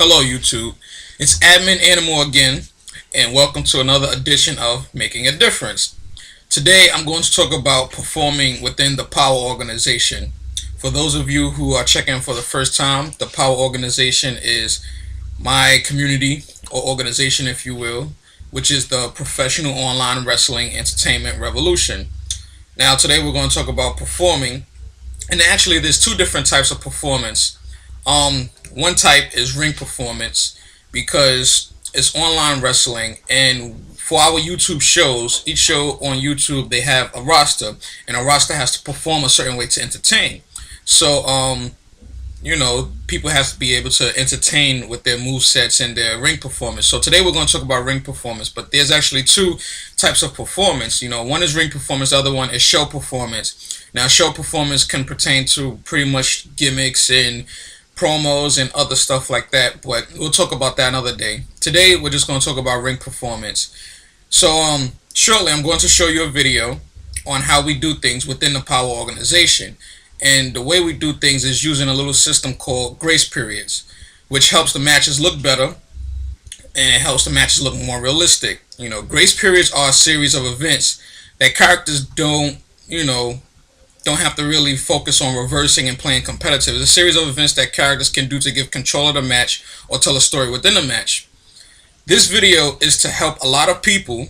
Hello YouTube, it's Admin Animal again, and welcome to another edition of Making a Difference. Today I'm going to talk about performing within the P.O.W.E R organization. For those of you who are checking for the first time, the P.O.W.E R organization is my community or organization, if you will, which is the Professional Online Wrestling Entertainment Revolution. Now today we're going to talk about performing, and actually there's two different types of performance. One type is ring performance because it's online wrestling, and for our YouTube shows, each show on YouTube they have a roster, and a roster has to perform a certain way to entertain. So people have to be able to entertain with their move sets and their ring performance. So today we're going to talk about ring performance, but there's actually two types of performance. One is ring performance, the other one is show performance. Now, show performance can pertain to pretty much gimmicks and promos and other stuff like that, but we'll talk about that another day. Today we're just going to talk about ring performance. So shortly I'm going to show you a video on how we do things within the P.O.W.E R organization. And the way we do things is using a little system called grace periods, which helps the matches look better and it helps the matches look more realistic. Grace periods are a series of events that characters don't have to really focus on reversing and playing competitive. It's a series of events that characters can do to give control of the match or tell a story within the match. This video is to help a lot of people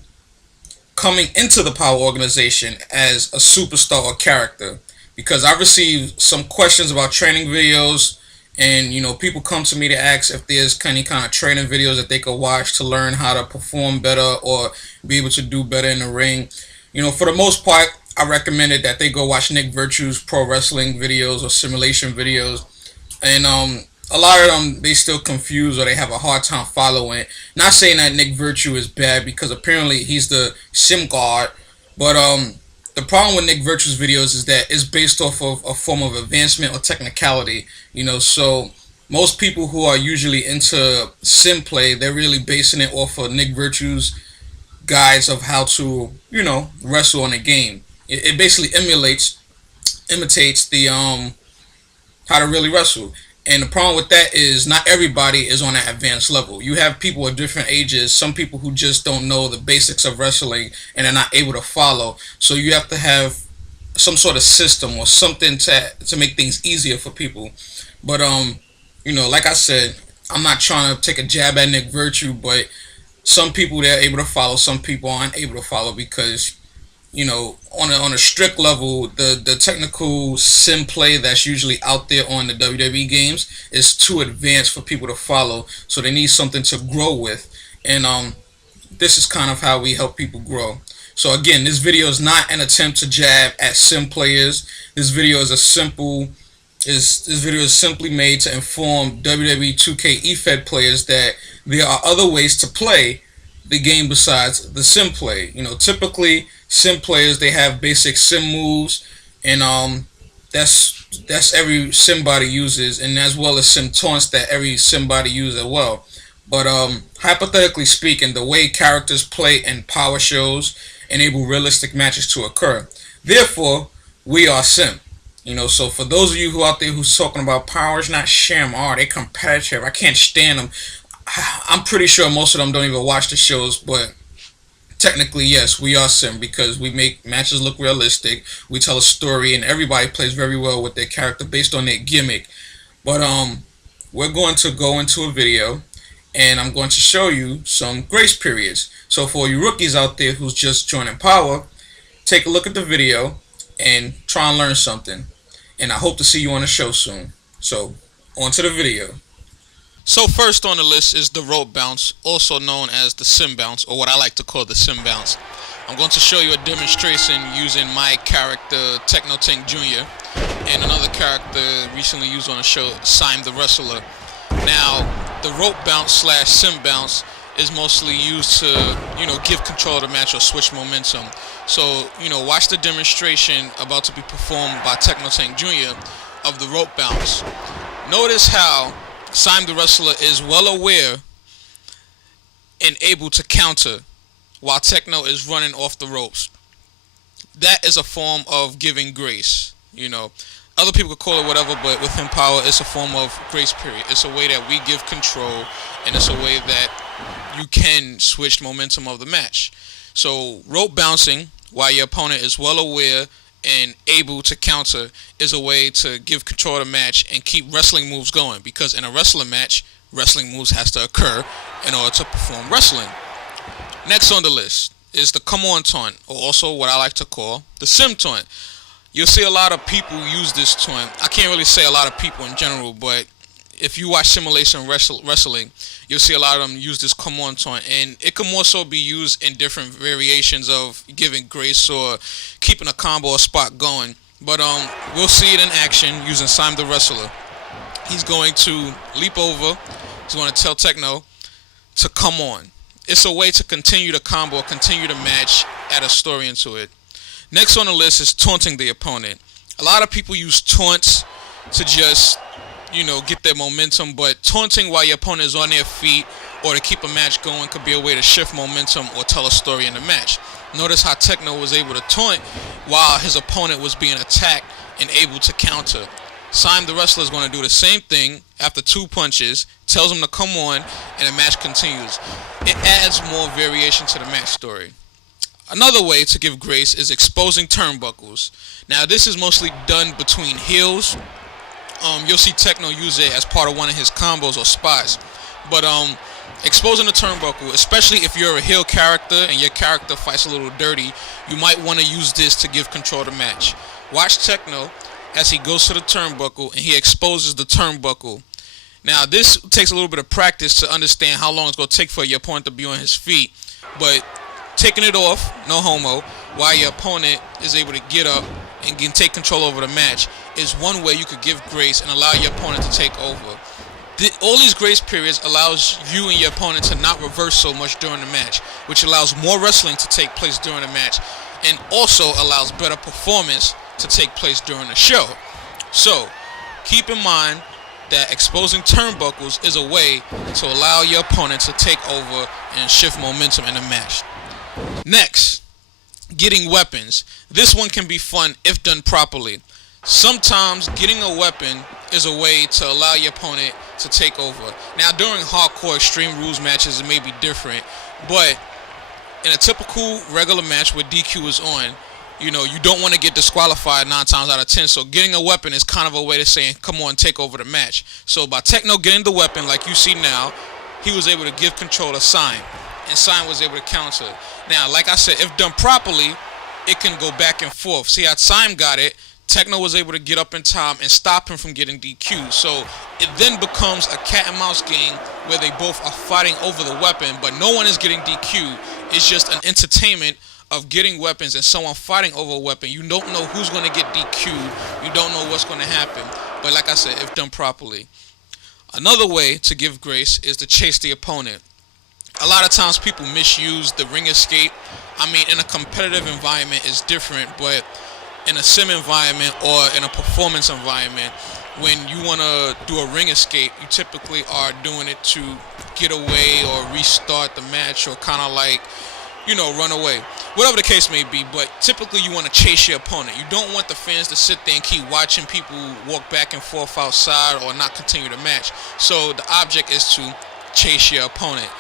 coming into the P.O.W.E R organization as a superstar or character, because I've received some questions about training videos, and people come to me to ask if there's any kind of training videos that they could watch to learn how to perform better or be able to do better in the ring. For the most part, I recommended that they go watch Nick Virtue's pro wrestling videos or simulation videos, and a lot of them they still confused or they have a hard time following. Not saying that Nick Virtue is bad, because apparently he's the sim god, but the problem with Nick Virtue's videos is that it's based off of a form of advancement or technicality. So most people who are usually into sim play, they're really basing it off of Nick Virtue's guides of how to wrestle in a game. It basically imitates the how to really wrestle. And the problem with that is not everybody is on that advanced level. You have people at different ages, some people who just don't know the basics of wrestling and are not able to follow. So you have to have some sort of system or something to make things easier for people. But like I said, I'm not trying to take a jab at Nick Virtue, but some people they're able to follow, some people aren't able to follow because on a strict level, the technical sim play that's usually out there on the WWE games is too advanced for people to follow. So they need something to grow with, and this is kind of how we help people grow. So again, this video is not an attempt to jab at sim players. This video is this video is simply made to inform WWE 2K EFED players that there are other ways to play the game besides the sim play. Typically sim players they have basic sim moves, and that's every sim body uses, and as well as sim taunts that every sim body uses as well. But hypothetically speaking, the way characters play in power shows enable realistic matches to occur. Therefore, we are sim. So for those of you who out there who's talking about power is not sham, they competitive, I can't stand them. I'm pretty sure most of them don't even watch the shows, but technically, yes, we are sim because we make matches look realistic. We tell a story, and everybody plays very well with their character based on their gimmick. But we're going to go into a video, and I'm going to show you some grace periods. So for you rookies out there who's just joining Power, take a look at the video and try and learn something. And I hope to see you on the show soon. So on to the video. So first on the list is the rope bounce, also known as the sim bounce, or what I like to call the sim bounce. I'm going to show you a demonstration using my character Techno Tank Jr. and another character recently used on the show, Sime the Wrestler. Now, the rope bounce slash sim bounce is mostly used to, give control of the match or switch momentum. So, watch the demonstration about to be performed by Techno Tank Jr. of the rope bounce. Notice how Sime the Wrestler is well aware and able to counter while Techno is running off the ropes. That is a form of giving grace. Other people could call it whatever, but with him power, it's a form of grace period. It's a way that we give control, and it's a way that you can switch the momentum of the match. So rope bouncing, while your opponent is well aware and able to counter, is a way to give control of the match and keep wrestling moves going. Because in a wrestling match, wrestling moves has to occur in order to perform wrestling. Next on the list is the come on taunt, or also what I like to call the sim taunt. You'll see a lot of people use this taunt. I can't really say a lot of people in general, but if you watch simulation wrestling, you'll see a lot of them use this come on taunt, and it can more so be used in different variations of giving grace or keeping a combo or spot going. But we'll see it in action using Simon the Wrestler. He's going to leap over. He's going to tell Techno to come on. It's a way to continue the combo, continue the match, add a story into it. Next on the list is taunting the opponent. A lot of people use taunts to just, get their momentum, but taunting while your opponent is on their feet or to keep a match going could be a way to shift momentum or tell a story in the match. Notice how Techno was able to taunt while his opponent was being attacked and able to counter. Simon the Wrestler is going to do the same thing after 2 punches, tells him to come on, and the match continues. It adds more variation to the match story. Another way to give grace is exposing turnbuckles. Now, this is mostly done between heels. You'll see Techno use it as part of one of his combos or spots. But exposing the turnbuckle, especially if you're a heel character and your character fights a little dirty, you might want to use this to give control of the match. Watch Techno as he goes to the turnbuckle and he exposes the turnbuckle. Now, this takes a little bit of practice to understand how long it's going to take for your opponent to be on his feet. But taking it off, no homo, while your opponent is able to get up and can take control over the match is one way you could give grace and allow your opponent to take over. All these grace periods allows you and your opponent to not reverse so much during the match, which allows more wrestling to take place during the match and also allows better performance to take place during the show. So, keep in mind that exposing turnbuckles is a way to allow your opponent to take over and shift momentum in the match. Next, getting weapons. This one can be fun if done properly. Sometimes getting a weapon is a way to allow your opponent to take over. Now, during hardcore Extreme Rules matches, it may be different, but in a typical regular match where DQ is on, you don't want to get disqualified 9 times out of 10, so getting a weapon is kind of a way to say, come on, take over the match. So by Techno getting the weapon, like you see now, he was able to give control to Sign, and Sign was able to counter. Now, like I said, if done properly, it can go back and forth. See how Sign got it, Techno was able to get up in time and stop him from getting DQ'd. So it then becomes a cat and mouse game where they both are fighting over the weapon, but no one is getting DQ'd. It's just an entertainment of getting weapons and someone fighting over a weapon. You don't know who's going to get DQ'd. You don't know what's going to happen. But like I said, if done properly. Another way to give grace is to chase the opponent. A lot of times people misuse the ring escape. I mean, in a competitive environment, it's different, but in a sim environment or in a performance environment, when you want to do a ring escape, you typically are doing it to get away or restart the match or kind of like, run away. Whatever the case may be, but typically you want to chase your opponent. You don't want the fans to sit there and keep watching people walk back and forth outside or not continue the match. So the object is to chase your opponent.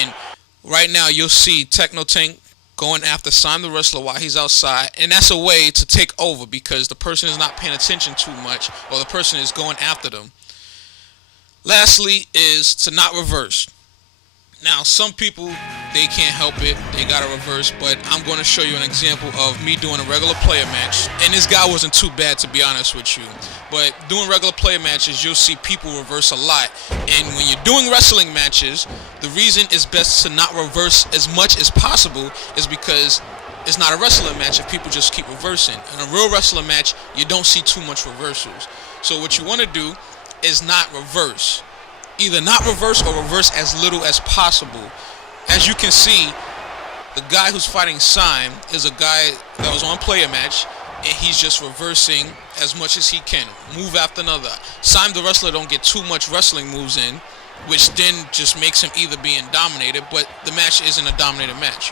And right now you'll see Techno Tank going after Simon the Wrestler while he's outside, and that's a way to take over because the person is not paying attention too much or the person is going after them. Lastly is to not reverse. Now, some people, they can't help it. They got to reverse, but I'm going to show you an example of me doing a regular player match. And this guy wasn't too bad, to be honest with you. But doing regular player matches, you'll see people reverse a lot. And when you're doing wrestling matches, the reason it's best to not reverse as much as possible is because it's not a wrestling match if people just keep reversing. In a real wrestling match, you don't see too much reversals. So what you want to do is not reverse. Either not reverse or reverse as little as possible. As you can see, the guy who's fighting Sign is a guy that was on player match, and he's just reversing as much as he can, move after another. Sign the Wrestler don't get too much wrestling moves in, which then just makes him either being dominated, but the match isn't a dominated match,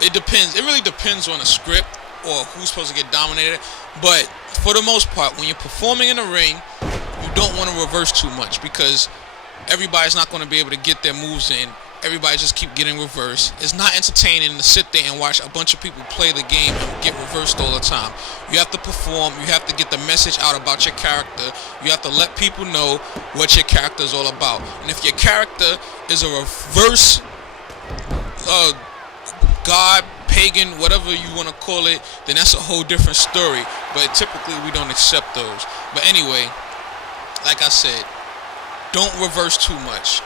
It depends. It really depends on the script or who's supposed to get dominated, but for the most part, when you're performing in the ring, you don't want to reverse too much because everybody's not going to be able to get their moves in. Everybody just keep getting reversed. It's not entertaining to sit there and watch a bunch of people play the game and get reversed all the time. You have to perform. You have to get the message out about your character. You have to let people know what your character is all about. And if your character is a reverse god, pagan, whatever you want to call it, then that's a whole different story. But typically we don't accept those. But anyway, like I said, don't reverse too much.